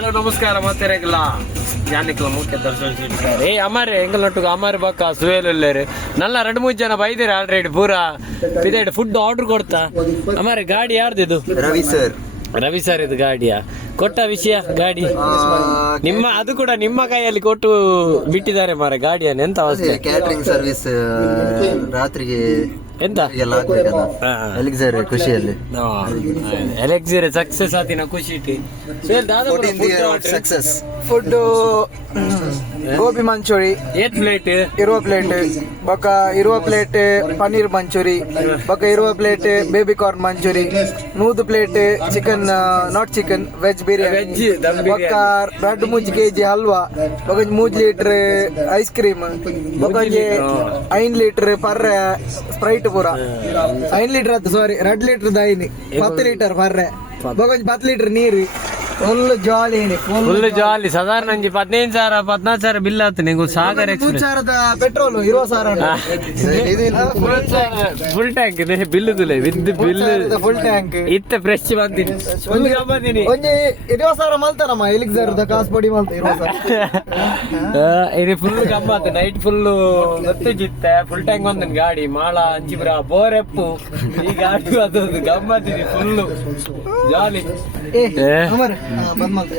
Halo namaskara matterekla ಯಾನಿಕ್ಲ ಮುಖ್ಯ ದರ್ಶನ ಸಿಗ್ತಾರೆ ಅಮಾರೆ ಎಂಗಲೊಟ್ಟಿಗೆ ಅಮಾರೆ ಬಕ್ಕ ಸುವೇಲುಲ್ಲೇರು ನಲ್ಲ 2-3 ಜನ ಬೈದಿರ ಆಲ್ರೆಡಿ ಪೂರಾ ಇದೇಡು ಫುಡ್ ಆರ್ಡರ್ ಕೊಡ್ತಾ ಅಮಾರೆ ಗಾಡಿ ಯಾರ್ದಿದು ರವಿ ಸರ್ ಇದು ಗಾಡಿಯ ಕೊಟ್ಟ ವಿಷಯ ಗಾಡಿ ನಿಮ್ಮ ಅದು ಕೂಡ ನಿಮ್ಮ ಕೈಯಲ್ಲಿ ಕೊಟ್ಟು ಬಿಟ್ಟಿದ್ದಾರೆ ಮಾರ ಗಾಡಿಯನ್ನು ಎಂತ ಅವಸ್ಥೆ ಕ್ಯಾಟರಿಂಗ್ ಸರ್ವಿಸ್ ರಾತ್ರಿಗೆ ಎಂತ ಎಲೆಕ್ಸರ್ ಖುಷಿಯಲ್ಲಿ ಎಲೆಕ್ಸರ್ ಸಕ್ಸಸ್ ಆತಿನ ಖುಷಿ ಸಕ್ಸಸ್ ಫುಡ್ ಗೋಬಿ ಮಂಚೂರಿ ಏತ್ ಪ್ಲೇಟ್ ಇರುವ ಪ್ಲೇಟ್ ಬೊಕ್ಕ ಇರುವ ಪ್ಲೇಟ್ ಪನ್ನೀರ್ ಮಂಚೂರಿ ಬೊಕ್ಕ ಇರುವ plate baby corn manchurian 100 plate chicken ನಾಟ್ ಚಿಕನ್ ವೆಜ್ ಬಿರಿಯಾನಿ ಬೊಕ್ಕ 2-3 kg ಹಲ್ವಾ ಬೊಕ್ಕ 3 ಲೀಟರ್ ಐಸ್ ಕ್ರೀಮ್ ಬೊಕ್ಕ 5 ಲೀಟರ್ ಪರ್ರೆ ಸ್ಪ್ರೈಟ್ ಪೂರ 5 ಲೀಟರ್ ಅದು ಸಾರಿ 2 ಲೀಟರ್ ದೈನಿ 10 ಲೀಟರ್ ಪರ್ರೆ ಬೊಕ್ಕ 10 ಲೀಟರ್ ನೀರು ಫುಲ್ ಜಾಲಿ ಸಾಧಾರಣ 15,000-14,000 ಬಿಲ್ ಆಯ್ತು ನಿಂಗೆ Sagar express petrol 20,000 full tank bill with bill full tank ಇತ್ತ ಫ್ರೆಶ್ ಬಂದಿನಿ ಫುಲ್ ಗಮ್ಮತ್ತೀನಿ ಒಂಜಿ 20,000 ಮಲ್ತಾನಮ್ಮ ಎಲಿಕ್ಸರ್ ಕಾಸು ಪಡಿ ಮಲ್ತ 20,000 ಇದು ಫುಲ್ ಗಮ್ಮತ್ ನೈಟ್ ಫುಲ್ ಗೊತ್ತು ಜಿತ್ತೆ ಫುಲ್ ಟ್ಯಾಂಕ್ ಬಂದನ್ ಗಾಡಿ ಮಾಳ ಅಂಚಿಬ್ರ ಬೋರೆಪ್ಪು ಈ ಗಾಡಿ ಅದೊಂದು ಗಮ್ಮತ್ತಿದೆ ಫುಲ್ ಜಾಲಿ ಬಂದ್ ಮಲ್ತ